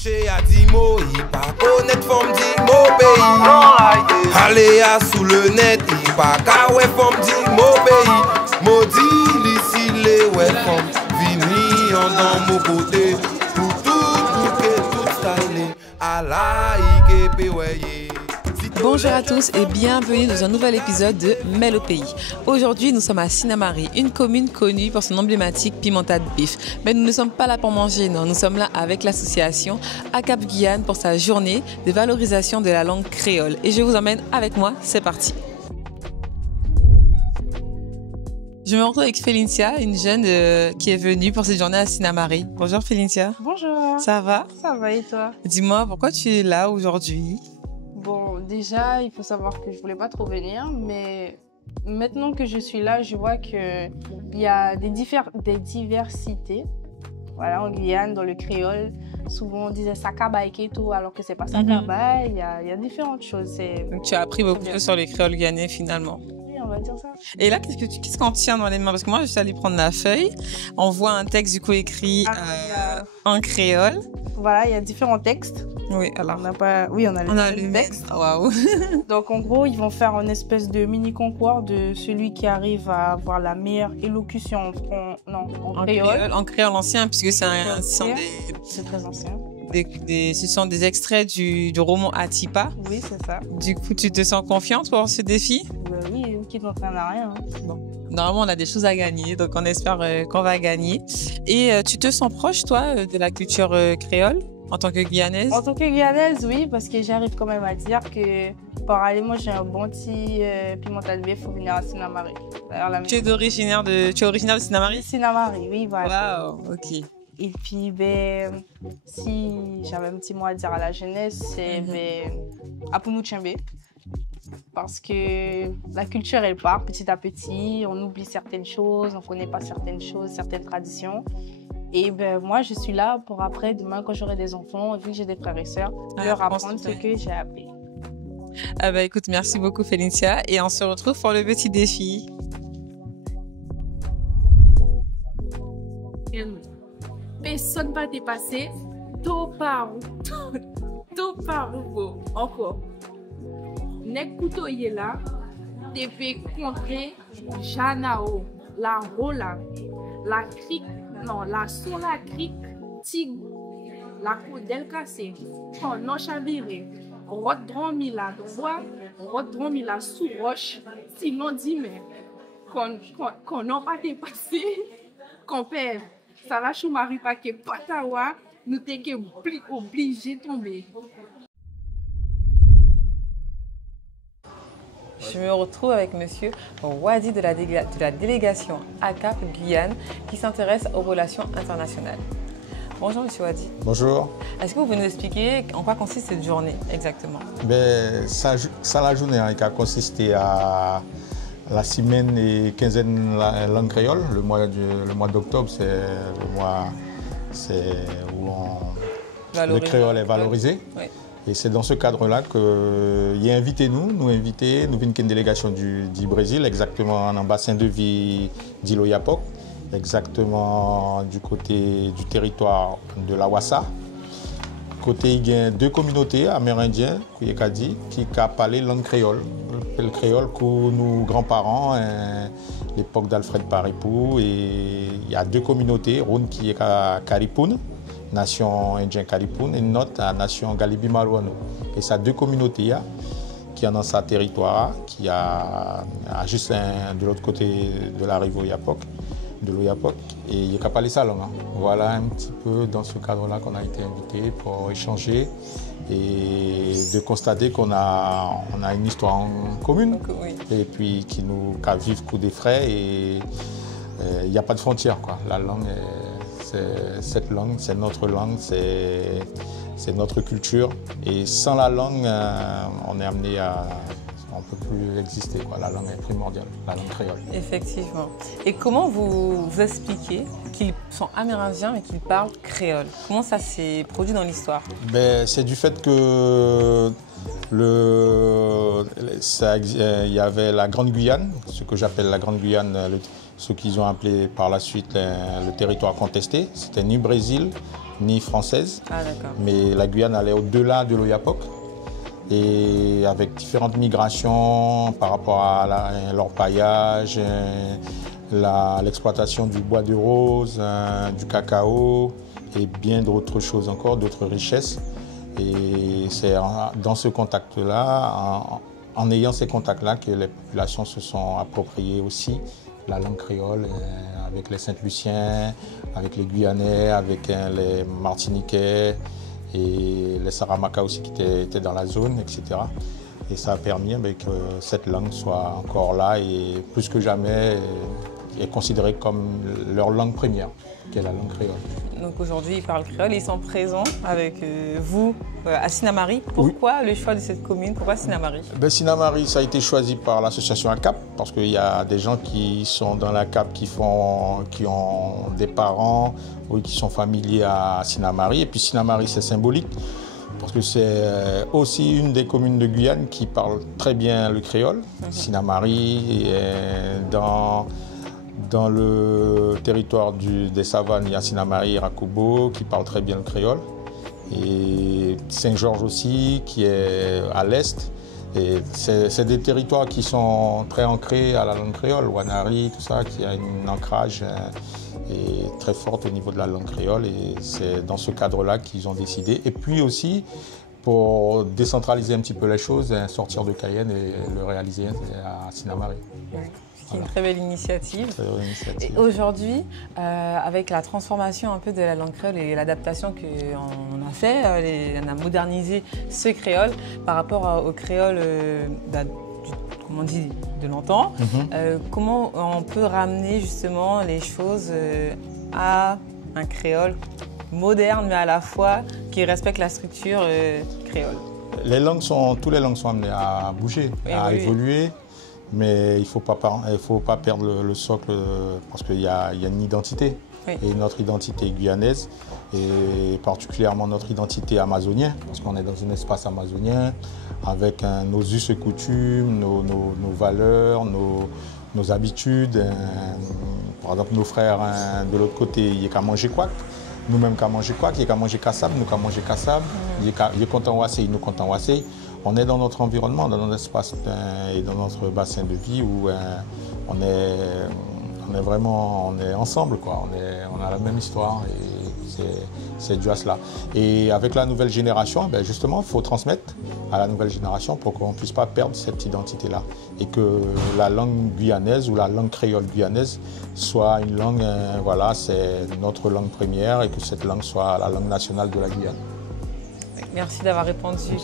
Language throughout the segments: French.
touché à 10 mots, il pas connaître forme 10 mots pays. Allez à sous le net, il pas qu'à ouais forme 10 mots pays. Maudit ici les ouais forme, vini en dans mon côté. Pour tout stylé, à la ike ouais. Bonjour à tous et bienvenue dans un nouvel épisode de Mêle au pays. Aujourd'hui, nous sommes à Sinnamary, une commune connue pour son emblématique pimentade beef. Mais nous ne sommes pas là pour manger, non. Nous sommes là avec l'association ACAP Guyane pour sa journée de valorisation de la langue créole. Et je vous emmène avec moi, c'est parti. Je me retrouve avec Félicia, une jeune qui est venue pour cette journée à Sinnamary. Bonjour Félicia. Bonjour. Ça va? Ça va et toi? Dis-moi, pourquoi tu es là aujourd'hui? Bon, déjà, il faut savoir que je voulais pas trop venir, mais maintenant que je suis là, je vois qu'il y a des diversités. Voilà, en Guyane, dans le créole, souvent on disait sakabaï et tout, alors que c'est pas sakabaï. Il y a différentes choses. Donc tu as appris beaucoup sur le créole guyanais finalement. Oui, on va dire ça. Et là, qu'est-ce qu'on tient dans les mains? Parce que moi, je suis allée prendre la feuille. On voit un texte du coup écrit en créole. Voilà, il y a différents textes. Oui, alors. On a le texte. Waouh. Donc en gros, ils vont faire une espèce de mini concours de celui qui arrive à avoir la meilleure élocution en créole. En créole ancien, puisque c'est très ancien. Ce sont des extraits du roman Atipa. Oui, c'est ça. Du coup, tu te sens confiante pour ce défi? Oui, qui n'entraîne à rien. Bon. Normalement, on a des choses à gagner, donc on espère qu'on va gagner. Et tu te sens proche, toi, de la culture créole en tant que Guyanaise? En tant que Guyanaise, oui, parce que j'arrive quand même à dire que, parallèlement, j'ai un bon petit pimentade beef pour venir à Sinnamary. Tu es originaire de Sinnamary? Sinnamary, oui, voilà. Waouh, ok. Et puis, si j'avais un petit mot à dire à la jeunesse, c'est à pour nous tchembe. Parce que la culture, elle part petit à petit, on oublie certaines choses, on ne connaît pas certaines choses, certaines traditions. Et moi, je suis là pour après, demain, quand j'aurai des enfants, vu que j'ai des frères et sœurs, leur apprendre ce que j'ai appris. Écoute, merci beaucoup Félicia, et on se retrouve pour le petit défi. Personne ne va dépasser, tout par où, encore. Nek koutoye là, devait contrer Janao, la Rola, la crique, non, la Sola crique, Tig, la Coudel cassée, quand non chaviré, Rodromi la droit, Rodromi la sous roche, sinon dit mais, qu'on n'a pas dépassé, qu'on perd, ça la choumari pas que patawa, nous t'es obligé de tomber. Je me retrouve avec monsieur Wadi de la délégation ACAP Guyane qui s'intéresse aux relations internationales. Bonjour monsieur Wadi. Bonjour. Est-ce que vous pouvez nous expliquer en quoi consiste cette journée exactement? La journée a consisté à la semaine et quinzaine langue créole. Le mois d'octobre, c'est le mois où le créole est valorisé. Oui. Et c'est dans ce cadre-là qu'il a invité nous venons une délégation du Brésil, exactement en bassin de vie d'Ilo-Yapok, exactement du côté du territoire de la Wassa. Côté, il y a deux communautés amérindiennes qui ont parlé langue créole. Le créole que nos grands-parents, l'époque d'Alfred Paripou, et il y a deux communautés, une qui est à Karipoun, nation indienne Karipoun, et notre la nation Galibi Marouano. Et ça deux communautés qui sont dans sa territoire, qui a juste de l'autre côté de la rive de l'Oyapok, et il n'y a pas les salons. Voilà un petit peu dans ce cadre-là qu'on a été invité pour échanger et de constater qu'on a une histoire en commune, oui. Et puis qui nous vivent coup des frais, et il n'y a pas de frontières, quoi. La langue cette langue, c'est notre langue, c'est notre culture. Et sans la langue, on est amené à... On ne peut plus exister, quoi. La langue est primordiale, la langue créole. Effectivement. Et comment vous expliquez qu'ils sont amérindiens et qu'ils parlent créole? Comment ça s'est produit dans l'histoire? C'est du fait que il y avait la Grande Guyane, ce que j'appelle la Grande Guyane, ce qu'ils ont appelé par la suite le territoire contesté. C'était ni Brésil, ni française. Ah, d'accord. Mais la Guyane allait au-delà de l'Oyapock. Et avec différentes migrations par rapport à l'orpaillage, l'exploitation du bois de rose, du cacao et bien d'autres choses encore, d'autres richesses. Et c'est dans ce contact-là, en ayant ces contacts-là, que les populations se sont appropriées aussi la langue créole avec les Saint-Luciens, avec les Guyanais, avec les Martiniquais et les Saramacas aussi qui étaient dans la zone, etc. Et ça a permis que cette langue soit encore là et plus que jamais est considérée comme leur langue première, qui est la langue créole. Donc aujourd'hui, ils parlent créole, ils sont présents avec vous à Sinamari. Pourquoi le choix de cette commune? Pourquoi Sinamari? Sinamari, ça a été choisi par l'association ACAP, parce qu'il y a des gens qui sont dans l'ACAP qui ont des parents ou qui sont familiers à Sinamari. Et puis Sinamari, c'est symbolique, parce que c'est aussi une des communes de Guyane qui parle très bien le créole. Sinamari est dans le territoire des savanes, il y a Sinamari et Rakubo qui parlent très bien le créole. Et Saint-Georges aussi, qui est à l'est. Et c'est des territoires qui sont très ancrés à la langue créole. Wanari, tout ça, qui a un ancrage très fort au niveau de la langue créole. Et c'est dans ce cadre-là qu'ils ont décidé. Et puis aussi, pour décentraliser un petit peu les choses, sortir de Cayenne et le réaliser à Sinamari. C'est une très belle initiative. Et aujourd'hui, avec la transformation un peu de la langue créole et l'adaptation qu'on a fait, on a modernisé ce créole par rapport au créole, comment on dit, de longtemps. Comment on peut ramener justement les choses à un créole moderne, mais à la fois qui respecte la structure créole? Toutes les langues sont amenées à bouger, à évoluer. Mais il ne faut pas perdre le socle parce qu'il y a une identité. Oui. Et notre identité guyanaise, et particulièrement notre identité amazonienne, parce qu'on est dans un espace amazonien, avec nos us et coutumes, nos valeurs, nos habitudes. Par exemple, nos frères de l'autre côté, il y a qu'à manger quoi. Nous-mêmes qu'à manger quoi, il y a qu'à manger kassab, nous qu'à manger kassab. Il y a content wassé, nous content wassé. On est dans notre environnement, dans notre espace et dans notre bassin de vie où on est vraiment ensemble, quoi. On a la même histoire et c'est dû à cela. Et avec la nouvelle génération, justement, il faut transmettre à la nouvelle génération pour qu'on ne puisse pas perdre cette identité-là. Et que la langue guyanaise ou la langue créole guyanaise soit une langue, c'est notre langue première et que cette langue soit la langue nationale de la Guyane. Merci d'avoir répondu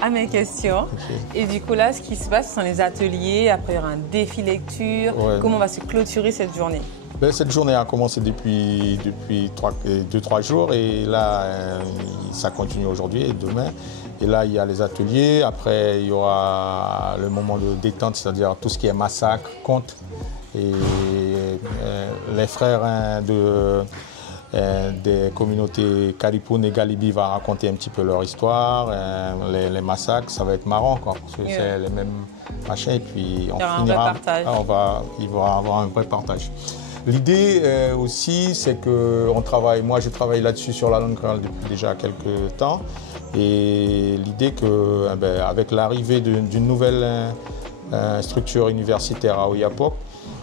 à mes questions. Et du coup, là, ce qui se passe, ce sont les ateliers. Après, il y aura un défi lecture. Ouais. Comment on va se clôturer cette journée? Cette journée a commencé depuis 2-3 jours et là, ça continue aujourd'hui et demain. Et là, il y a les ateliers. Après, il y aura le moment de détente, c'est-à-dire tout ce qui est massacre, conte. Et les frères des communautés Karipoun et Galibi vont raconter un petit peu leur histoire, les massacres, ça va être marrant quoi, parce que c'est les mêmes machins et puis on finira, il va y avoir un vrai partage. L'idée aussi c'est que moi je travaille là-dessus sur la langue créole depuis déjà quelques temps et l'idée que avec l'arrivée d'une nouvelle structure universitaire à Oyapock,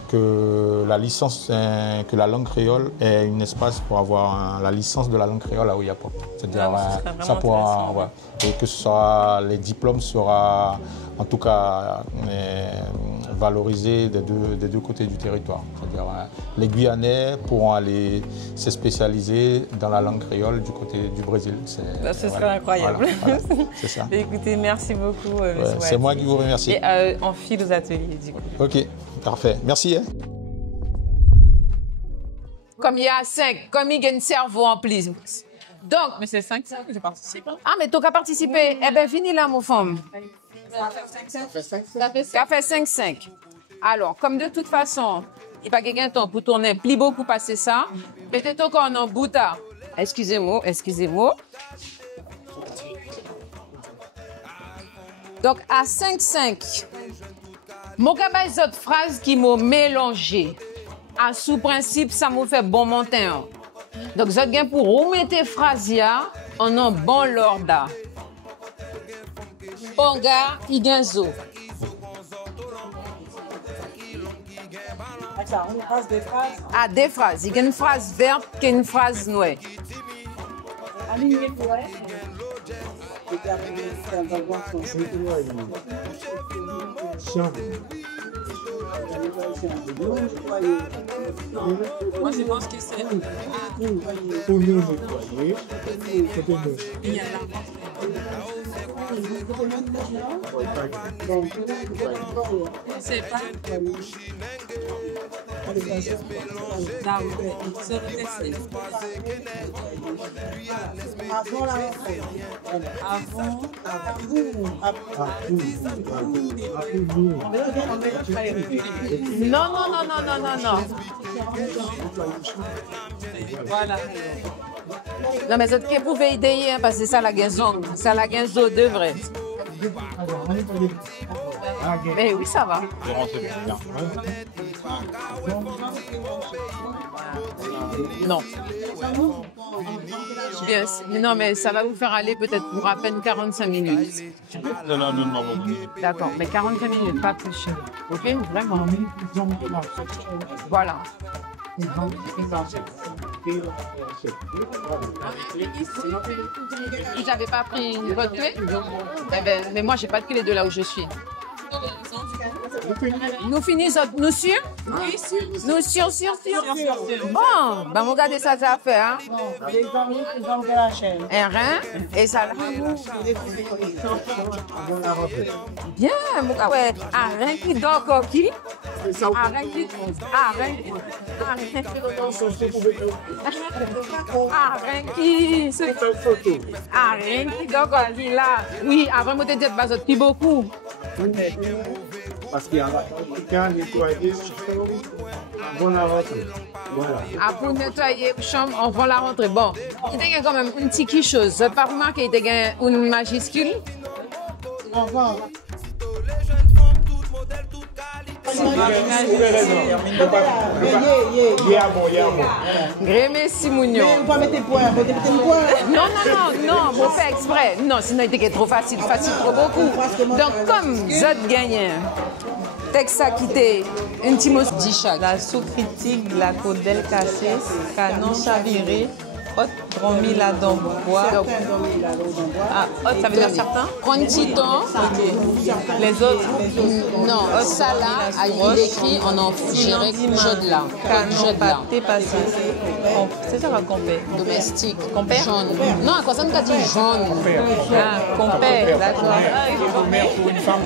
que la langue créole est un espace pour avoir la licence de la langue créole à Oyapock. C'est-à-dire et que les diplômes sera en tout cas valorisés des deux côtés du territoire. C'est-à-dire les Guyanais pourront aller se spécialiser dans la langue créole du côté du Brésil. Ce serait incroyable. Voilà, c'est ça. Écoutez, merci beaucoup. C'est moi qui vous remercie. Et on file aux ateliers du coup. Ok. Parfait. Merci. Comme il y a 5, comme il y a un cerveau en plus. Donc, mais c'est 5 que je participe. Ah, mais tu as participé. Eh bien, finis là, mon femme. Ça fait 5-5. Alors, comme de toute façon, il n'y a pas quelqu'un temps pour tourner plus beau pour passer ça. Peut-être encore en bouta. Excusez-moi. Donc, à 5-5. Mon gars, les autres phrases qui m'ont mélangé. à sous principe, ça me fait bon montant. Donc, vous avez pour remettre phrase en un bon lorda. Ponga, igenzo. Ça, une phrase, des phrases. Ah, des phrases. Il y a une phrase verte et une phrase noire. Aligné pour elle. Et puis après, ça va voir son Moi, je pense que c'est. Pour nous nettoyer, Il y a là. C'est pas. Avant la rentrée. Non, non, non, non, non, non, non. Voilà. Non, mais c'est ce que vous pouvez aider, hein, parce que ça la gaison. Ça la gaison de vrai. Mais oui, ça va. Non. Bien, non, mais ça va vous faire aller peut-être pour à peine 45 minutes. D'accord, mais 45 minutes, pas plus. Ok, vraiment. Voilà. Ils n'avaient pas pris votre clé? Eh ben, mais moi, j'ai pas de clé de là où je suis. Nous finissons, nous sûrs? Oui, sûr. Nous sûrs. Bon, ben, regardez ça, ça fait, hein? Les amis, ils ont fait la chaîne. Un rein et ça. Bien, ouais. Un rein qui dort coquille. Un rein qui. Un rein qui. Un rein qui dort coquille là. Oui, avant, moi, t'es pas autre qui beaucoup. parce qu'il y a un nettoyer, bon la rentrée. Voilà. Ah, pour nettoyer la chambre, on va la rentrer. Bon, il y a quand même une petite chose. Je n'ai pas remarqué qu'il y a une majuscule. Merci, Mounion. Non, vous faites exprès. Non, sinon il était trop facile trop beaucoup. Donc, comme vous êtes gagnant, texte à quitter, une petite mot chaque. La sous-critique, la codelle cassée, canon chaviré, haute dromi la dent bois. Ah, haute, ça veut dire certain? Quantiton. Les autres? Non, ça là, il écrit en enfigéré jaune là. Canon pâté passé. C'est ça qu'on fait. Domestique. Compère? Jaune. Non, à quoi ça me dit jaune? Ah, compère, d'accord.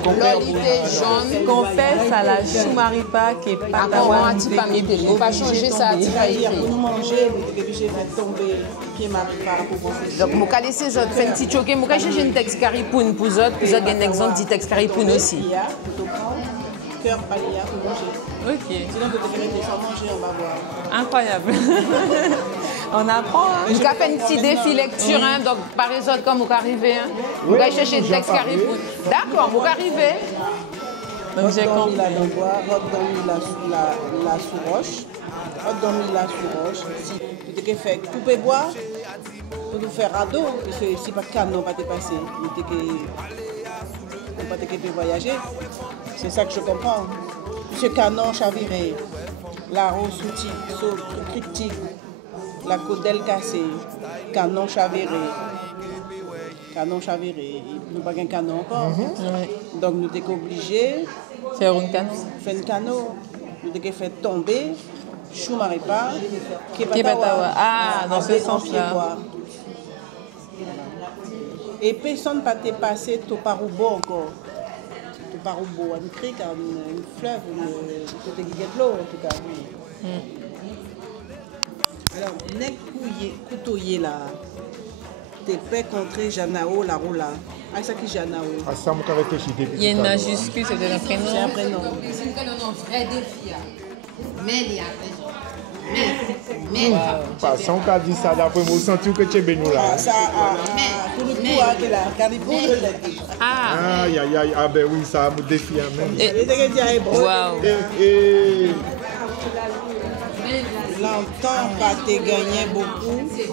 L'olité jaune. Compère, ça la choumaripa qui est pas à comment a-t-il pas mis? Il ne faut pas changer ça, a-t-il pas écrit? Pour nous manger, mais j'ai fait tomber qui m'arrive pour vous. Donc, je vais laisser les autres faire un petit choqué. Je vais chercher un texte caripoune pour les autres. Vous avez un exemple de texte caripoune aussi. Cœur palia pour manger. Ok. Sinon, vous devez rester sans manger, on va voir. Incroyable. On apprend. Hein? Je vais faire un petit défi lecture. Hein, donc, par les autres, comme vous arrivez. Hein. Vous allez chercher le texte caripoune. D'accord, vous arrivez. Donc, j'ai compris. La bois, dormi la sous roche. Dormi la sous roche. Si tu te fais couper bois, pour nous faire radeau, parce que si pas de canon pas te passer, tu pas te voyager. C'est ça que je comprends. Ce canon chaviré, la rose critique, la codelle cassée, canon chaviré. Canon chaviré, nous n'avons pas un canon encore. Donc nous sommes obligés de faire un canon. Faire un canot. Nous devons faire tomber, Choumaripa, Kepatawa. Ah, dans ce sens-là. Et personne ne peut passer au Paroubo encore. Au Paroubo, une crique, une fleuve, côté de l'eau en tout cas. Alors, nek couteauyer là, t'es fait contre Janao, la roula. Ah, ça qui Janao. Ah, ça, je réfléchi depuis. Il y a une majuscule, c'est un prénom. C'est un prénom. C'est un vrai défi. Mais il y a raison. Sans qu'à dire ça, d'après moi, sens-tu que tu es béni là? Ça, pour le coup, qui est là, caribou de l'aide. Ah, Aïe, aïe, aïe, ah ben oui, ça me défie même. Et waouh. longtemps, pas te gagné beaucoup. Il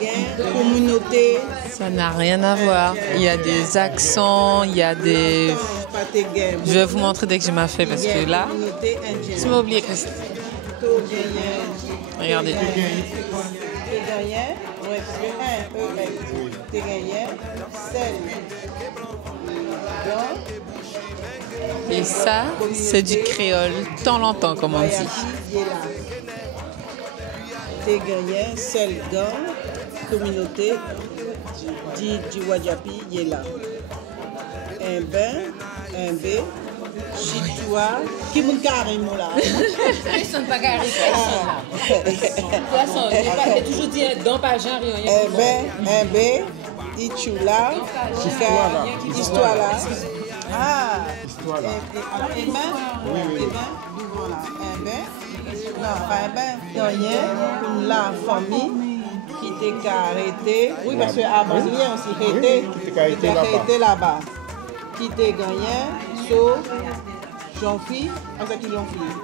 gagne communauté. Ça n'a rien à voir. Il y a des accents, il y a des... Je vais vous montrer dès que j'ai ma feuille parce que là, je m'ai oublié. Regardez. Et ça, c'est du créole, tant longtemps, comme on dit. Tégayen, sel, gang, communauté, du Wadjapi, Yela. Un bain, un B, chitois, qui m'a carré, là. Personne pas carré, personne. De toute façon, j'ai toujours dit dans pas genre, un B, Ichula, histoire là. Ah, histoire là. Un bain, voilà, un bain. Non, pas un bain, rien, la famille qui t'est arrêté. Oui, parce qu'avant, il y a aussi arrêté là-bas. Qui t'est gagné, so Jean-Fille, c'est qui Jean-Fille?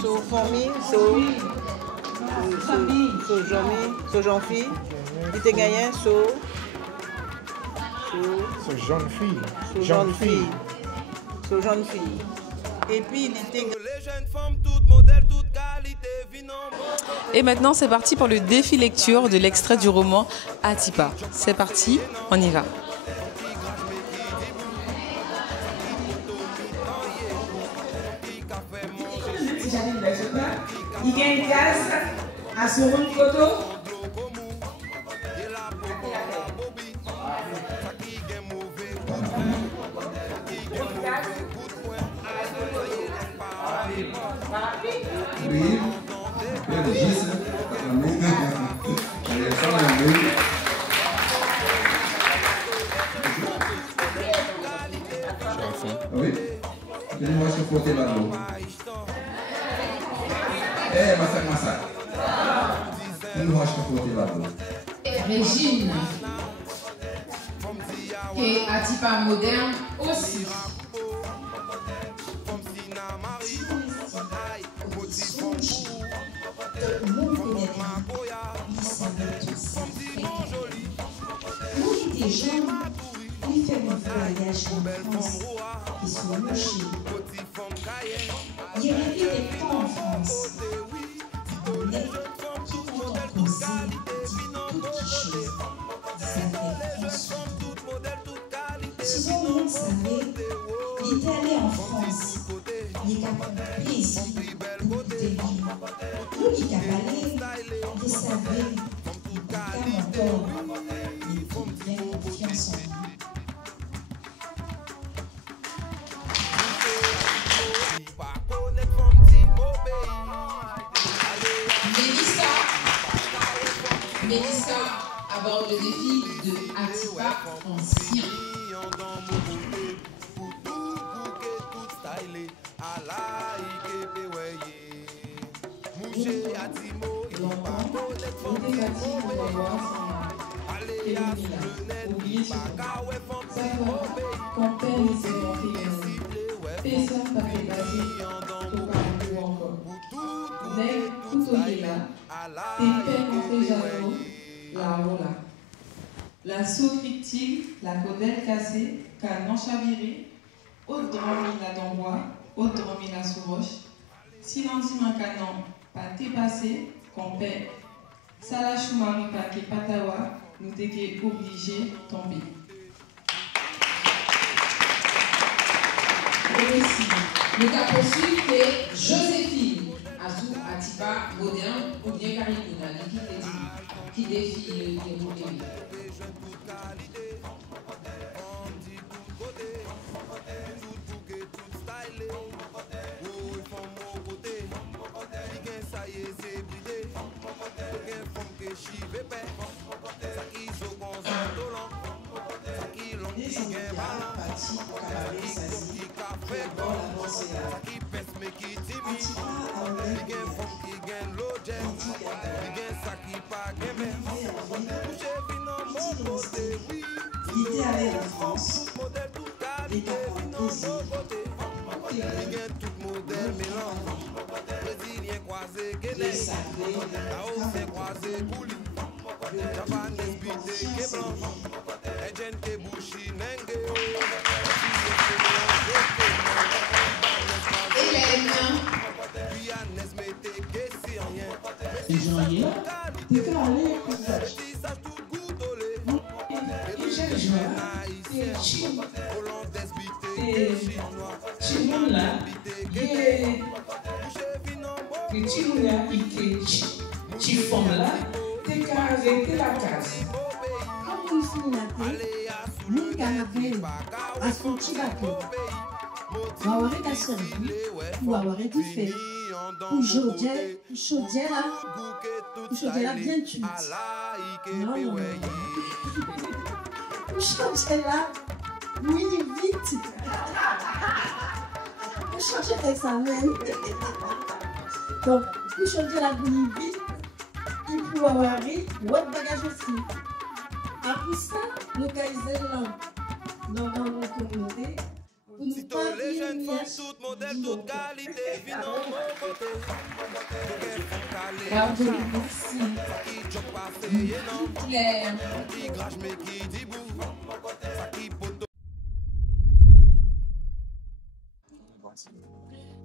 So famille, so Jean-Fille, qui t'est gagné, so jeune fille. So jeune fille. Et puis il était... Les jeunes femmes, toutes modèles, toutes qualités, viennent en... Et maintenant, c'est parti pour le défi lecture de l'extrait du roman Atipa. C'est parti, on y va. Il y a une case à son rôle photo. Oui, le registre. Oui, moi je porte là-haut. Massacre. Moi je porte là-haut. Régine, et Atipa moderne aussi. Tout le monde connaît il savait tout ça. Quand il était jeune, il fait un voyage en France, qui soit moché. Il avait des temps en France. Mais qui quand on causait, dit toutes les choses. Ça fait France. Souvent, on savait, il était allé en France. Il a compris ici pour quitter lui. Nous qui cabalait, il savait, il était mon tort, il était bien confiance en lui. Mélissa aborde le défi de Atipa ancien. La soupe fictive, la codelle cassée, canon chaviré, autre dormi la d'envoi, autre dormi la sous-roche, silence man canon, pâté passé, compère, salachou mari paquet patawa, nous t'étions obligés de tomber. Le cas poursuit est Joséphine, Azou Atipa moderne ou bien Caricuna, qui défie le déroulement. Il était allé en France, il était en Brésil, je savais Hélène. Janvier, t'es qu'à aller pour ça. Et chaque jour, c'est chim. Et chim là, et chim là, et chiffon là, t'es qu'à arrêter la case. Quand on finit la paix, nous canapé, à son petit bateau. Pour avoir été servi, pour avoir été fait, pour chaudière là bien cuite. Non, non. Pour chaudière là, oui, vite. Pour changer d'examen. Donc, pour chaudière là, oui, vite. Il faut avoir votre bagage aussi. Après ça, localiser là, dans notre communauté. Toutes les jeunes femmes, toutes modèles, toutes qualités, viennent dans mon côté. Bravo, merci. Claire.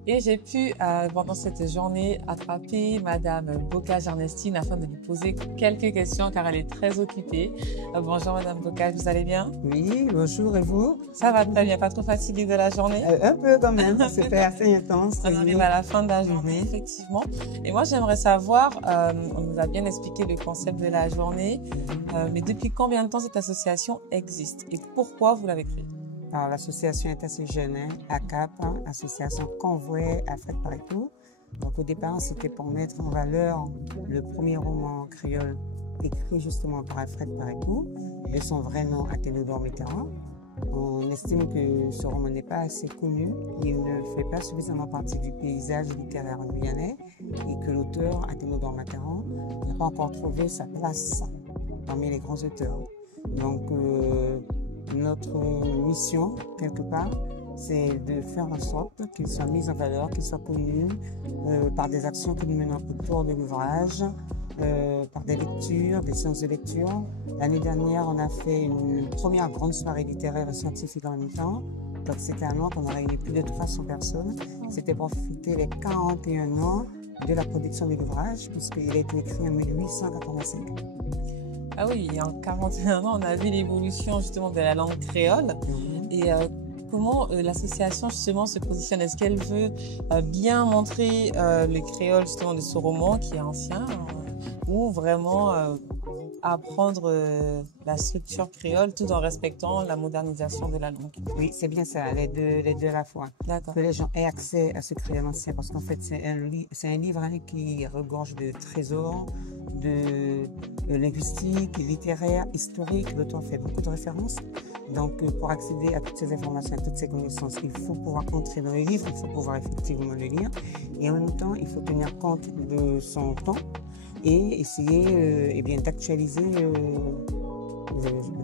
Et j'ai pu, pendant cette journée, attraper Madame Bocage-Ernestine afin de lui poser quelques questions car elle est très occupée. Bonjour Madame Bocage, vous allez bien? Oui, bonjour, et vous? Ça va très bien, pas trop fatiguée de la journée? Un peu quand même, c'était assez intense. On arrive à la fin de la journée, effectivement. Et moi, j'aimerais savoir, on nous a bien expliqué le concept de la journée, mais depuis combien de temps cette association existe et pourquoi vous l'avez créée? Alors, l'association est assez jeune, hein, ACAP, Association Convoi Alfred Parisot. Donc, au départ, c'était pour mettre en valeur le premier roman créole écrit justement par Alfred Parisot, de son vrai nom Athénodore Mitterrand. On estime que ce roman n'est pas assez connu, il ne fait pas suffisamment partie du paysage littéraire guyanais et que l'auteur Athénodore Mitterrand n'a pas encore trouvé sa place parmi les grands auteurs. Donc, notre mission, quelque part, c'est de faire en sorte qu'il soit mis en valeur, qu'il soit connu par des actions que nous menons autour de l'ouvrage, par des lectures, des séances de lecture. L'année dernière, on a fait une première grande soirée littéraire et scientifique en même temps. Donc c'était un an qu'on a réuni plus de 300 personnes. C'était pour fêter les 41 ans de la production de l'ouvrage, puisqu'il a été écrit en 1885. Ah oui, en 41 ans, on a vu l'évolution justement de la langue créole. Et comment l'association justement se positionne? Est-ce qu'elle veut bien montrer le créole justement de ce roman qui est ancien ou vraiment apprendre la structure créole tout en respectant la modernisation de la langue? Oui, c'est bien ça, les deux à la fois. D'accord. Que les gens aient accès à ce créole ancien, parce qu'en fait, c'est un livre qui regorge de trésors, de linguistique, littéraire, historique. L'auteur fait beaucoup de références. Donc, pour accéder à toutes ces informations, à toutes ces connaissances, il faut pouvoir entrer dans le livre, il faut pouvoir effectivement le lire. Et en même temps, il faut tenir compte de son temps et essayer d'actualiser,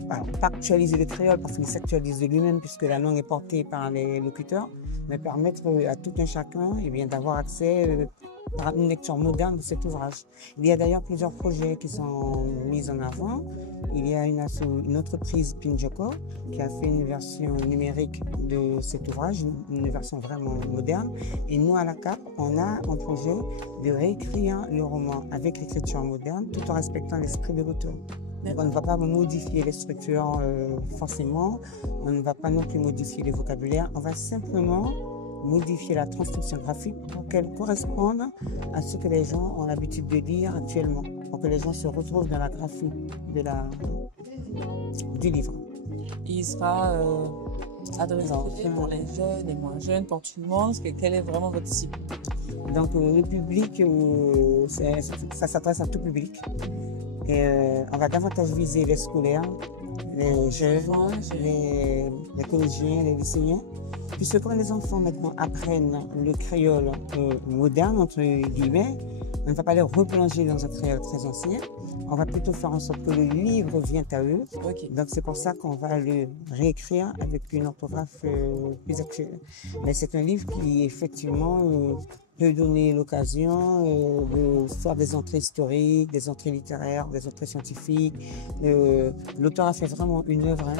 pas actualiser le créole parce qu'il s'actualise de lui-même puisque la langue est portée par les locuteurs, mais permettre à tout un chacun d'avoir accès à une lecture moderne de cet ouvrage. Il y a d'ailleurs plusieurs projets qui sont mis en avant. Il y a une entreprise, Pinjoko, qui a fait une version numérique de cet ouvrage, une version vraiment moderne. Et nous, à la CAP, on a un projet de réécrire le roman avec l'écriture moderne, tout en respectant l'esprit de l'auteur. On ne va pas modifier les structures forcément, on ne va pas non plus modifier le vocabulaire, on va simplement modifier la transcription graphique pour qu'elle corresponde à ce que les gens ont l'habitude de lire actuellement, pour que les gens se retrouvent dans la graphie du livre. Il sera adressé pour les jeunes, les moins jeunes, pour tout le monde. Quel est vraiment votre cible? Donc le public, ça s'adresse à tout public. Et on va davantage viser les scolaires, les jeunes, les collégiens, les lycéens. Puisque quand les enfants maintenant apprennent le créole moderne, entre guillemets, on ne va pas les replonger dans un créole très ancien. On va plutôt faire en sorte que le livre vienne à eux. Okay. Donc c'est pour ça qu'on va le réécrire avec une orthographe plus actuelle. Mais c'est un livre qui effectivement peut donner l'occasion de faire des entrées historiques, des entrées littéraires, des entrées scientifiques. L'auteur a fait vraiment une œuvre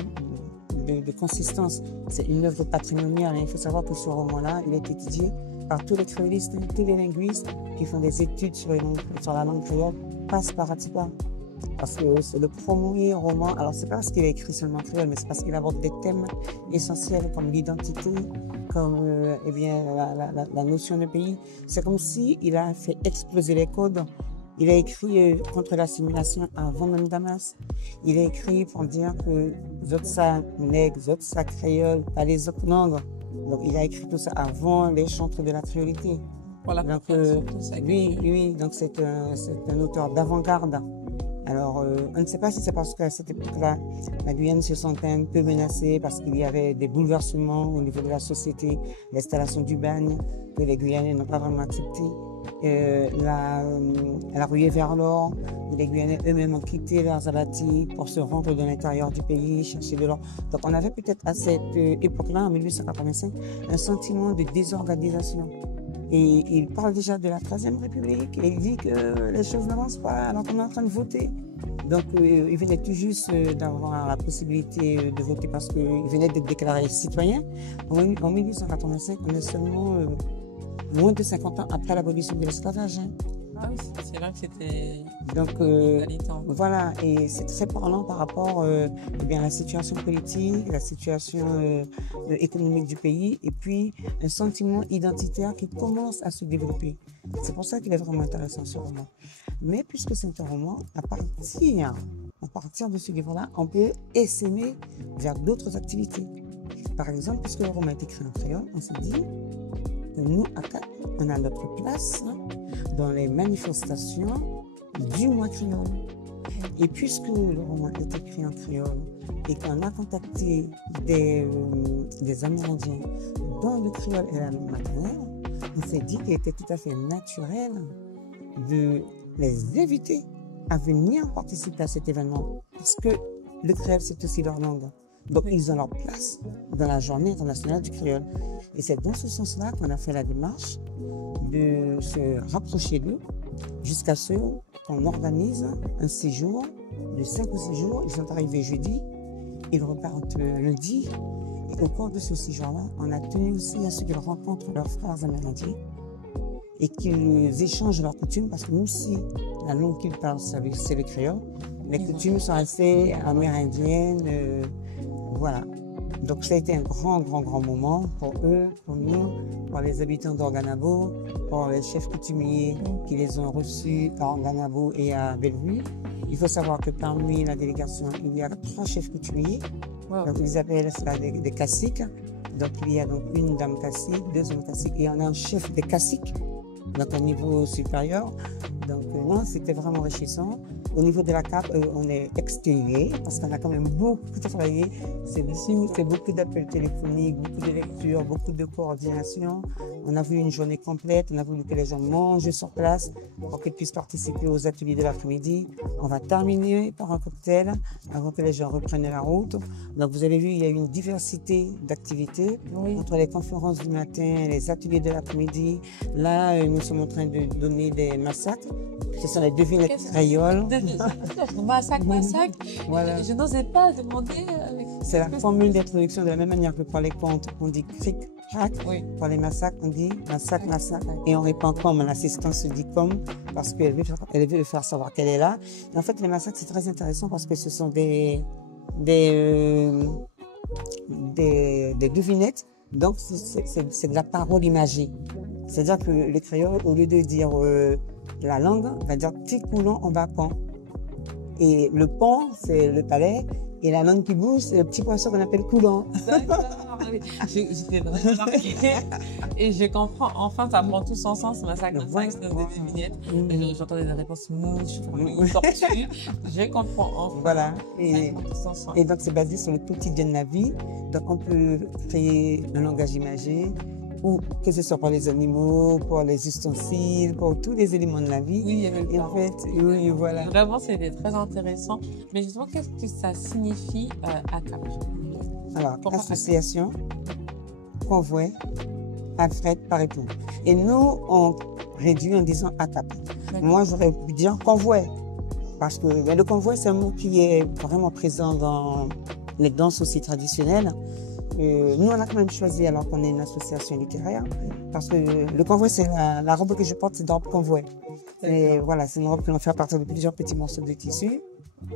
de consistance. C'est une œuvre patrimoniale. Il faut savoir que ce roman-là, il est étudié par tous les créolistes, tous les linguistes qui font des études sur la langue créole, passent par Atipa. Parce que c'est le premier roman. Alors, c'est pas parce qu'il a écrit seulement créole, mais c'est parce qu'il aborde des thèmes essentiels comme l'identité, comme la notion de pays. C'est comme s'il a fait exploser les codes. Il a écrit contre l'assimilation avant même Damas. Il a écrit pour dire que autres ça nègre, autres ça créole, pas les autres langues. Donc, il a écrit tout ça avant les chantres de la créolité. Voilà. Donc, oui, donc c'est un auteur d'avant-garde. Alors, on ne sait pas si c'est parce qu'à cette époque-là, la Guyane se sentait un peu menacée parce qu'il y avait des bouleversements au niveau de la société, l'installation du bagne, que les Guyanais n'ont pas vraiment accepté. Elle a rué vers l'or. Les Guyanais eux-mêmes ont quitté leurs abatis pour se rendre dans l'intérieur du pays, chercher de l'or. Donc, on avait peut-être à cette époque-là, en 1885, un sentiment de désorganisation. Et il parle déjà de la Troisième République et il dit que les choses n'avancent pas alors qu'on est en train de voter. Donc, il venait tout juste d'avoir la possibilité de voter parce qu'il venait d'être déclaré citoyen. En 1885, on est seulement moins de 50 ans après l'abolition de l'esclavage. Hein. Ah oui, c'est là que c'était. Donc, voilà, et c'est très parlant par rapport à la situation politique, la situation économique du pays, et puis un sentiment identitaire qui commence à se développer. C'est pour ça qu'il est vraiment intéressant ce roman. Mais puisque c'est un roman, à partir de ce livre-là, on peut essaimer vers d'autres activités. Par exemple, puisque le roman est écrit en créole, on s'est dit que nous, à Cap, on a notre place dans les manifestations du mois créole. Et puisque le roman est écrit en créole et qu'on a contacté des Amérindiens dont le créole est la langue maternelle, on s'est dit qu'il était tout à fait naturel de les inviter à venir participer à cet événement parce que le créole c'est aussi leur langue. Donc ils ont leur place dans la journée internationale du créole. Et c'est dans ce sens-là qu'on a fait la démarche de se rapprocher d'eux jusqu'à ce qu'on organise un séjour de 5 ou 6 jours. Ils sont arrivés jeudi, ils repartent lundi. Et au cours de ce séjour-là, on a tenu aussi à ce qu'ils rencontrent leurs frères amérindiens et qu'ils échangent leurs coutumes parce que même si la langue qu'ils parlent, c'est le créole, les coutumes sont assez amérindiennes. Voilà. Donc ça a été un grand moment pour eux, pour nous, pour les habitants d'Organabo, pour les chefs coutumiers qui les ont reçus à Organabo et à Bellevue. Il faut savoir que parmi la délégation, il y a 3 chefs coutumiers. Wow. Donc ils appellent ça des caciques. Donc il y a donc une dame cacique, 2 hommes caciques et on a un chef des caciques, donc au niveau supérieur. Donc non, c'était vraiment enrichissant. Au niveau de la CAP, on est exténué parce qu'on a quand même beaucoup travaillé. C'est beaucoup d'appels téléphoniques, beaucoup de lectures, beaucoup de coordination. On a voulu une journée complète, on a voulu que les gens mangent sur place pour qu'ils puissent participer aux ateliers de l'après-midi. On va terminer par un cocktail avant que les gens reprennent la route. Donc vous avez vu, il y a une diversité d'activités entre les conférences du matin, les ateliers de l'après-midi. Là, nous sommes en train de donner des massacres. Ce sont les devinettes créoles. Massacre. Voilà. Je n'osais pas demander. C'est la formule d'introduction de la même manière que pour les contes, on dit cric, crac. Pour les massacres, on dit massacre. Et on répond comme, l'assistante se dit comme, parce qu'elle veut faire savoir qu'elle est là. Et en fait, les massacres, c'est très intéressant parce que ce sont des devinettes. Donc, c'est de la parole imagée. C'est-à-dire que les créoles, au lieu de dire la langue, va dire petit coulon en bas pont. Et le pont, c'est le palais. Et la langue qui bouge, c'est le petit poisson qu'on appelle coulon. D'accord, oui. J'étais vraiment marquée. Et je comprends, enfin, ça prend tout son sens, massacre, c'est dans des vignettes. J'entendais des réponses mouches, tortues. Je comprends enfin. Voilà. Et donc, c'est basé sur le quotidien de la vie. Donc, on peut créer un langage imagé, ou que ce soit pour les animaux, pour les ustensiles, pour tous les éléments de la vie. Oui, il y avait et en fait, oui, voilà. Vraiment, c'était très intéressant. Mais justement, qu'est-ce que ça signifie à Cap? Alors, association, convoi, Alfred Paretou. Et nous, on réduit en disant ACAP. Moi, j'aurais pu dire convoi. Parce que le convoi, c'est un mot qui est vraiment présent dans les danses aussi traditionnelles. Nous, on a quand même choisi, alors qu'on est une association littéraire, parce que le convoi, c'est la robe que je porte, c'est une robe convoi. Et voilà, c'est une robe que l'on fait à partir de plusieurs petits morceaux de tissu.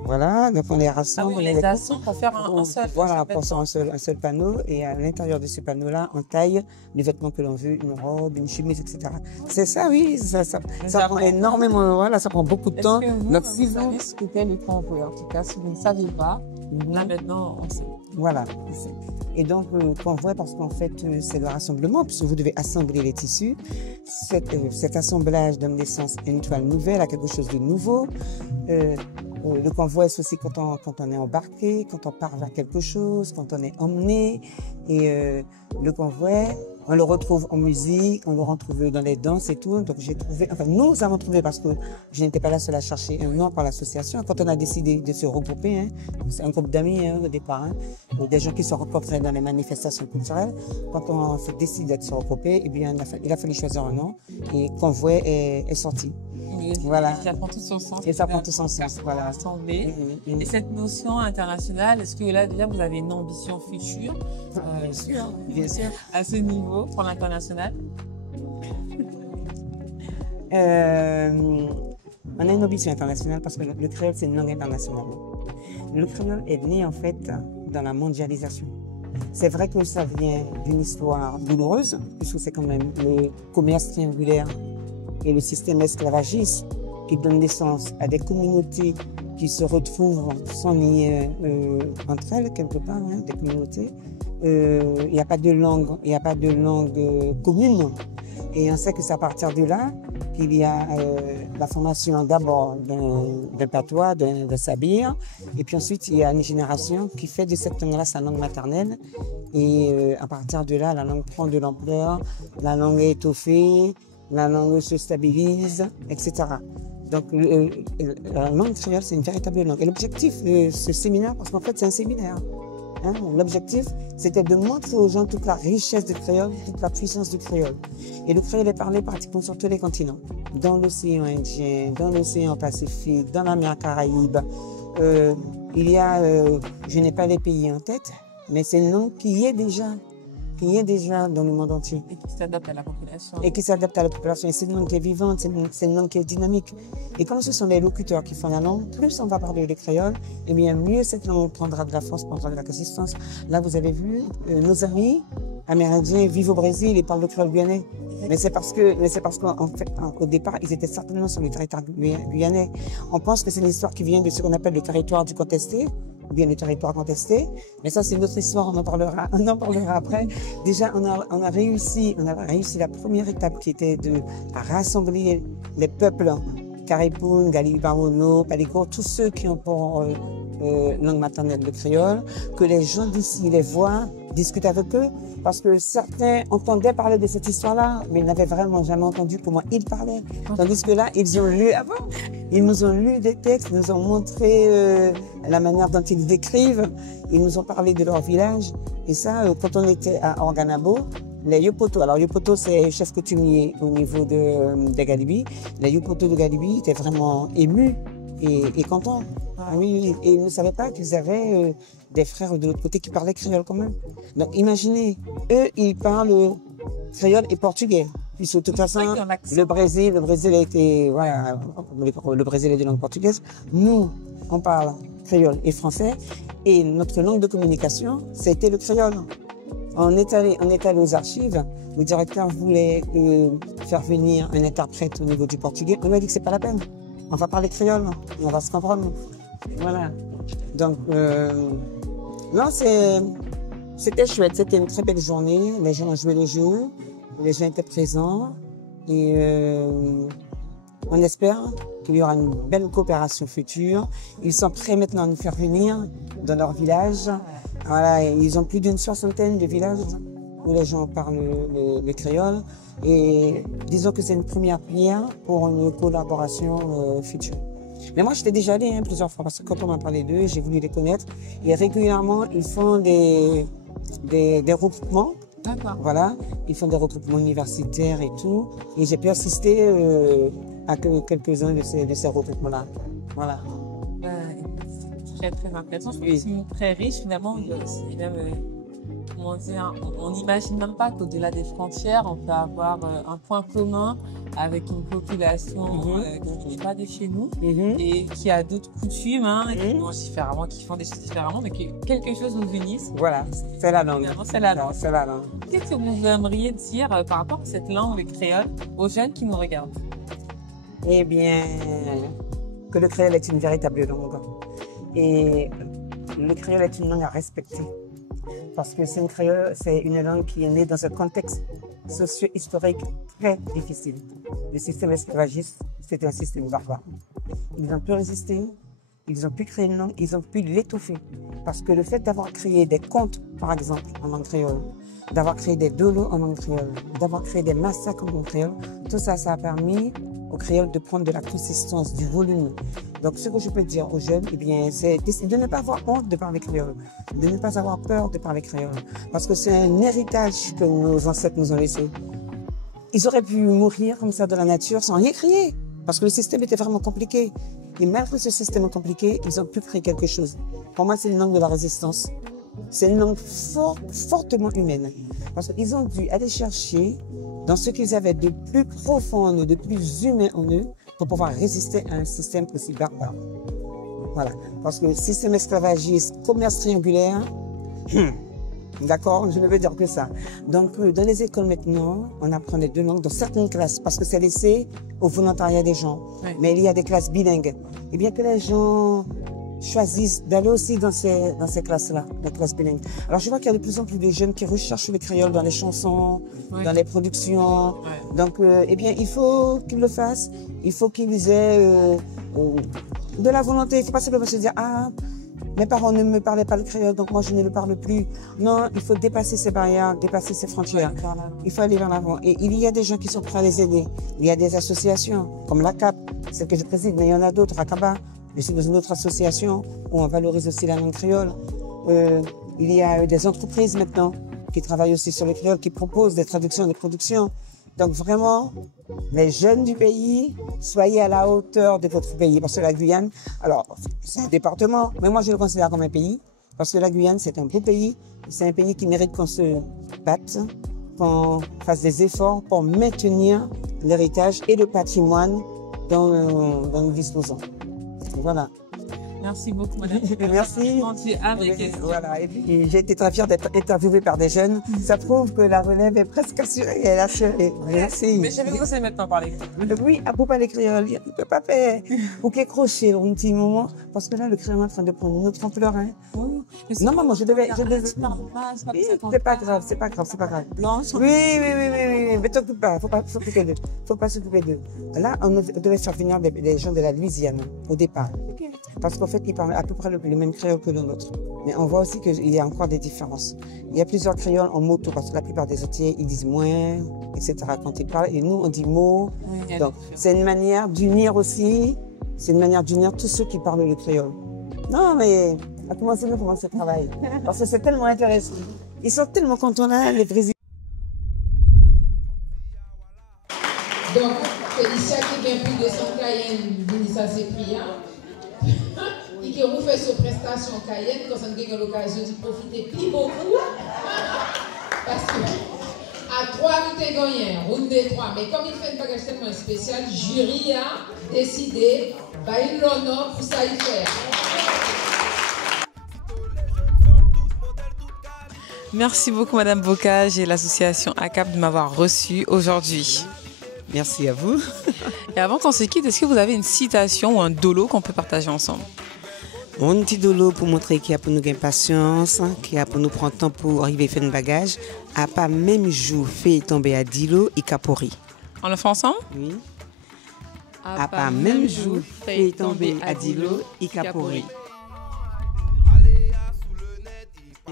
Voilà, donc on les rassemble. Ah oui, on les assemble pour faire un seul. Voilà, pour faire un seul panneau. Et à l'intérieur de ce panneau-là, on taille les vêtements que l'on veut, une robe, une chemise, etc. C'est ça, oui, ça prend énormément, voilà, ça prend beaucoup de temps. Donc, si vous savez ce qu'était le convoi, en tout cas, si vous ne savez pas, là maintenant, on sait. Voilà. Et donc, le convoi, parce qu'en fait, c'est le rassemblement, puisque vous devez assembler les tissus. Cet assemblage donne naissance à une toile nouvelle, à quelque chose de nouveau. Le convoi, c'est aussi quand on est embarqué, quand on part vers quelque chose, quand on est emmené. Et le convoi, on le retrouve en musique, on le retrouve dans les danses et tout. Donc j'ai trouvé, enfin nous avons trouvé, parce que je n'étais pas la seule à chercher un nom pour l'association. Quand on a décidé de se regrouper, hein, c'est un groupe d'amis au départ, hein, des gens qui se rencontraient dans les manifestations culturelles. Quand on s'est décidé de se regrouper, eh bien il a fallu choisir un nom et convoi est sorti. Voilà. Ça prend tout son sens. Et ça prend tout son sens, voilà. Et cette notion internationale, est-ce que là, déjà, vous avez une ambition future bien sûr. À ce niveau, pour l'international? On a une ambition internationale parce que le créole, c'est une langue internationale. Le créole est né, en fait, dans la mondialisation. C'est vrai que ça vient d'une histoire douloureuse, puisque c'est quand même le commerce triangulaire et le système esclavagiste qui donne naissance à des communautés qui se retrouvent sans lien entre elles, quelque part, hein, des communautés. Il n'y a pas de langue, commune. Et on sait que c'est à partir de là qu'il y a la formation d'abord d'un patois, d'un sabir, et puis ensuite il y a une génération qui fait de cette langue-là sa langue maternelle. Et à partir de là, la langue prend de l'ampleur, la langue est étoffée, la langue se stabilise, etc. Donc, la langue créole, c'est une véritable langue. Et l'objectif de ce séminaire, parce qu'en fait, c'est un séminaire, hein, l'objectif, c'était de montrer aux gens toute la richesse du créole, toute la puissance du créole. Et le créole est parlé pratiquement sur tous les continents. Dans l'océan Indien, dans l'océan Pacifique, dans la mer Caraïbe. Il y a, je n'ai pas les pays en tête, mais c'est une langue qui est déjà dans le monde entier. Et qui s'adapte à la population. Et c'est une langue qui est vivante, c'est une langue qui est dynamique. Et comme ce sont les locuteurs qui font la langue, plus on va parler le créole, et bien mieux cette langue prendra de la force, prendra de la consistance. Là, vous avez vu, nos amis amérindiens vivent au Brésil et parlent le créole guyanais. Mais c'est parce qu'en fait, au départ, ils étaient certainement sur le territoire guyanais. On pense que c'est une histoire qui vient de ce qu'on appelle le territoire du contesté, ou bien le territoire contesté. Mais ça, c'est une autre histoire, on en parlera après. Déjà, on a réussi la première étape qui était de rassembler les peuples Karipoun, Gali-Barono, Paliko, tous ceux qui ont pour langue maternelle le créole, que les gens d'ici les voient, discutent avec eux, parce que certains entendaient parler de cette histoire-là, mais ils n'avaient vraiment jamais entendu comment ils parlaient. Tandis que là, ils nous ont lu des textes, ils nous ont montré la manière dont ils décrivent, ils nous ont parlé de leur village. Et ça, quand on était à Organabo, les Yopoto, alors Yopoto c'est chef coutumier au niveau de Galibi, les Yopoto de Galibi étaient vraiment émus et contents. Ah oui, et ils ne savaient pas qu'ils avaient des frères de l'autre côté qui parlaient créole quand même. Donc imaginez, eux ils parlent créole et portugais. Puis de toute façon, le Brésil a été, voilà, le Brésil est de langue portugaise. Nous, on parle créole et français, et notre langue de communication, c'était le créole. On est allé aux archives. Le directeur voulait faire venir un interprète au niveau du portugais. On lui a dit que c'est pas la peine. On va parler créole, on va se comprendre. Voilà. Donc, non, c'était chouette. C'était une très belle journée. Les gens ont joué le jeu. Les gens étaient présents. Et on espère qu'il y aura une belle coopération future. Ils sont prêts maintenant à nous faire venir dans leur village. Voilà, ils ont plus d'une 60aine de villages où les gens parlent le créole. Et disons que c'est une première pierre pour une collaboration future. Mais moi, j'étais déjà allée plusieurs fois parce que quand on m'a parlé d'eux, j'ai voulu les connaître. Et régulièrement, ils font des regroupements D'accord. Voilà, ils font des regroupements universitaires et tout. Et j'ai pu assister à quelques-uns de ces regroupements-là. Voilà. Très, très intéressant. Je trouve que c'est très riche, finalement. C'est même, comment dire, on n'imagine même pas qu'au-delà des frontières, on peut avoir un point commun avec une population qui n'est pas de chez nous et qui a d'autres coutumes, qui mangent différemment, qui font des choses différemment, mais que quelque chose nous unisse. Voilà, c'est la langue. C'est la langue. C'est la langue. Qu'est-ce que vous aimeriez dire par rapport à cette langue, le créole, aux jeunes qui nous regardent? Eh bien, que le créole est une véritable langue. Et le créole est une langue à respecter. Parce que c'est une langue qui est née dans un contexte socio-historique très difficile. Le système esclavagiste, c'était un système barbare. Ils ont pu résister, ils ont pu créer une langue, ils ont pu l'étouffer. Parce que le fait d'avoir créé des contes, par exemple, en langue créole, d'avoir créé des dolos en langue créole, d'avoir créé des massacres en langue créole, tout ça, ça a permis au créole de prendre de la consistance, du volume. Donc, ce que je peux dire aux jeunes, eh bien, c'est de ne pas avoir honte de parler créole, de ne pas avoir peur de parler créole, parce que c'est un héritage que nos ancêtres nous ont laissé. Ils auraient pu mourir comme ça de la nature sans rien crier, parce que le système était vraiment compliqué. Et malgré ce système compliqué, ils ont pu créer quelque chose. Pour moi, c'est une langue de la résistance. C'est une langue fortement humaine, parce qu'ils ont dû aller chercher dans ce qu'ils avaient de plus profond en eux, de plus humain en eux, pour pouvoir résister à un système aussi barbare. Voilà. Parce que le système esclavagiste, commerce triangulaire, d'accord, je ne veux dire que ça. Donc, dans les écoles maintenant, on apprend les deux langues dans certaines classes, parce que c'est laissé au volontariat des gens. Oui. Mais il y a des classes bilingues. Et bien que les gens choisissent d'aller aussi dans ces classes-là, les classes bilingues. Alors, je vois qu'il y a de plus en plus de jeunes qui recherchent le créole dans les chansons, dans les productions. Donc, eh bien, il faut qu'ils le fassent. Il faut qu'ils aient de la volonté. Il ne faut pas simplement se dire, ah, mes parents ne me parlaient pas le créole, donc moi, je ne le parle plus. Non, il faut dépasser ces barrières, dépasser ces frontières. Il faut aller vers l'avant. Et il y a des gens qui sont prêts à les aider. Il y a des associations, comme la CAP, celle que je préside, mais il y en a d'autres, Akaba. Je suis dans une autre association où on valorise aussi la langue créole. Il y a des entreprises maintenant qui travaillent aussi sur le créole, qui proposent des traductions, des productions. Donc vraiment, les jeunes du pays, soyez à la hauteur de votre pays. Parce que la Guyane, alors c'est un département, mais moi je le considère comme un pays. Parce que la Guyane, c'est un beau pays. C'est un pays qui mérite qu'on se batte, qu'on fasse des efforts pour maintenir l'héritage et le patrimoine dont nous disposons. Voilà. Merci beaucoup, madame. Merci. Voilà. Et puis, j'ai été très fière d'être interviewée par des jeunes. Ça prouve que la relève est presque assurée. Elle est assurée. Merci. Mais je vais vous maintenant parler. Oui, à propos des créoles, il ne peut pas faire. Ou qu'il crocher un petit moment. Parce que là, le créole est en train de prendre une autre ampleur. Hein. Non, maman, je devais. C'est pas grave, c'est pas grave, c'est pas grave. Blanche. Oui. Mais t'occupe pas. Faut pas s'occuper d'eux. Faut pas s'occuper d'eux. Là, on devait faire venir des gens de la Louisiane au départ. Parce qu'en fait, ils parlent à peu près le même créole que le nôtre. Mais on voit aussi qu'il y a encore des différences. Il y a plusieurs créoles en moto, parce que la plupart des entiers, ils disent moins, etc. quand ils parlent. Et nous, on dit mot. Donc, c'est une manière d'unir aussi. C'est une manière d'unir tous ceux qui parlent le créole. Non, mais à commencer comment ce travail. Parce que c'est tellement intéressant. Ils sont tellement contents là, les Brésiliens. Donc, Félicia qui vient plus de son Cayenne, Vinissa Sepria. Et qui ont fait cette prestation Cayenne, quand on a l'occasion de profiter plus beaucoup. Parce que à 3 nous avons gagné, round des 3. Mais comme il fait un bagage tellement spécial, le jury a décidé de l'honneur pour ça y faire. Merci beaucoup, Madame Bocage et l'association ACAP de m'avoir reçue aujourd'hui. Merci à vous. Et avant qu'on se quitte, est-ce que vous avez une citation ou un dolo qu'on peut partager ensemble? Mon petit dolo pour montrer qu'il y a pour nous gagner patience, qu'il y a pour nous prendre temps pour arriver à faire un bagage, à pas même jour fait tomber à Dilo et Capori. On le fait ensemble? Oui. À pas même jour fait tomber à Dilo et Capori.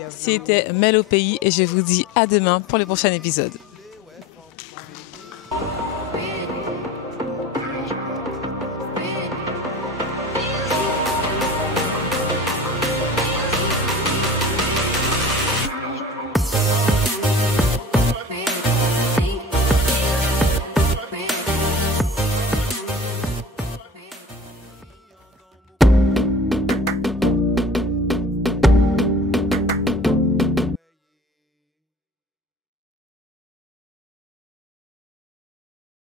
C'était Mel au pays et je vous dis à demain pour le prochain épisode.